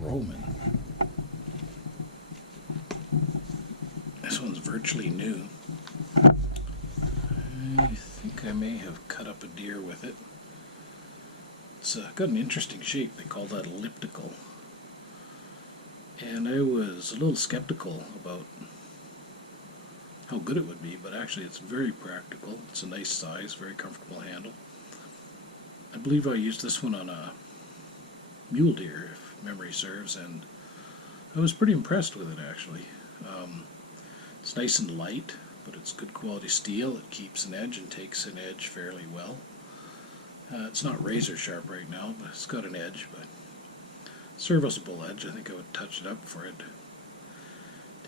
GROHMANN. This one's virtually new. I think I may have cut up a deer with it. It's got an interesting shape. They call that elliptical. And I was a little skeptical about how good it would be, but actually it's very practical. It's a nice size, very comfortable handle. I believe I used this one on a mule deer, if memory serves, and I was pretty impressed with it actually. It's nice and light, but it's good quality steel. It keeps an edge and takes an edge fairly well. It's not razor sharp right now, but it's got an edge, but serviceable edge. I think I would touch it up before I'd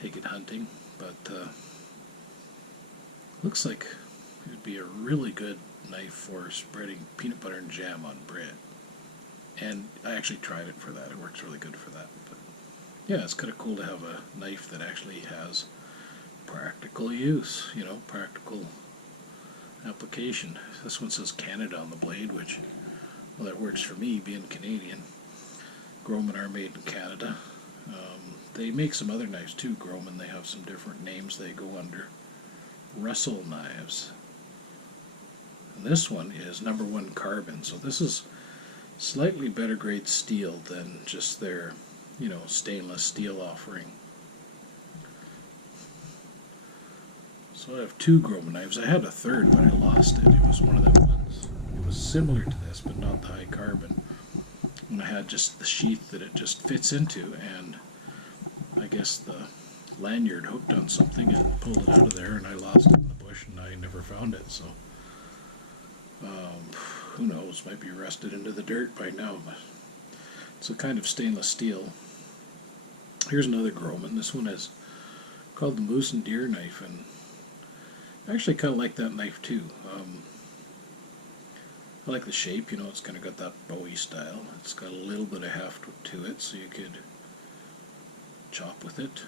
take it hunting, but looks like it would be a really good knife for spreading peanut butter and jam on bread. And I actually tried it for that. It works really good for that. But yeah, it's kind of cool to have a knife that actually has practical use, you know, practical application. This one says Canada on the blade, which, well, that works for me being Canadian. GROHMANN are made in Canada. They make some other knives too, GROHMANN. They have some different names they go under. Russell knives. And this one is #1 carbon, so this is slightly better grade steel than just their, you know, stainless steel offering. So I have 2 GROHMANN knives. I had a third, but I lost it. It was one of them ones. It was similar to this, but not the high carbon. And I had just the sheath that it just fits into, and I guess the lanyard hooked on something and pulled it out of there, and I lost it in the bush, and I never found it. So who knows? Might be rusted into the dirt by now. But it's a kind of stainless steel. Here's another GROHMANN. This one is called the Moose and Deer knife, and I actually kind of like that knife too. I like the shape, you know, it's kind of got that Bowie style. It's got a little bit of heft to it, so you could chop with it.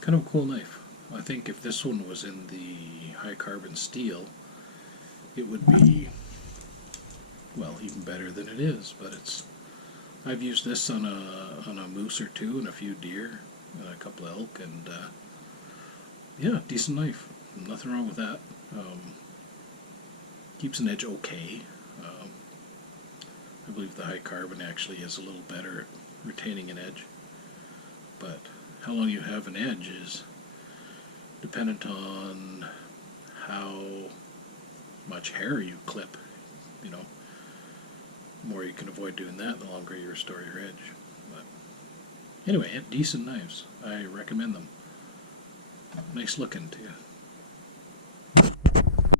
Kind of a cool knife. I think if this one was in the high carbon steel, it would be, well, even better than it is. But it's, I've used this on a moose or two and a few deer and a couple of elk, and yeah, decent knife. Nothing wrong with that. Keeps an edge okay. I believe the high carbon actually is a little better at retaining an edge. But how long you have an edge is dependent on how much hair you clip. You know, the more you can avoid doing that, the longer you restore your edge. But anyway, decent knives. I recommend them. Nice looking too.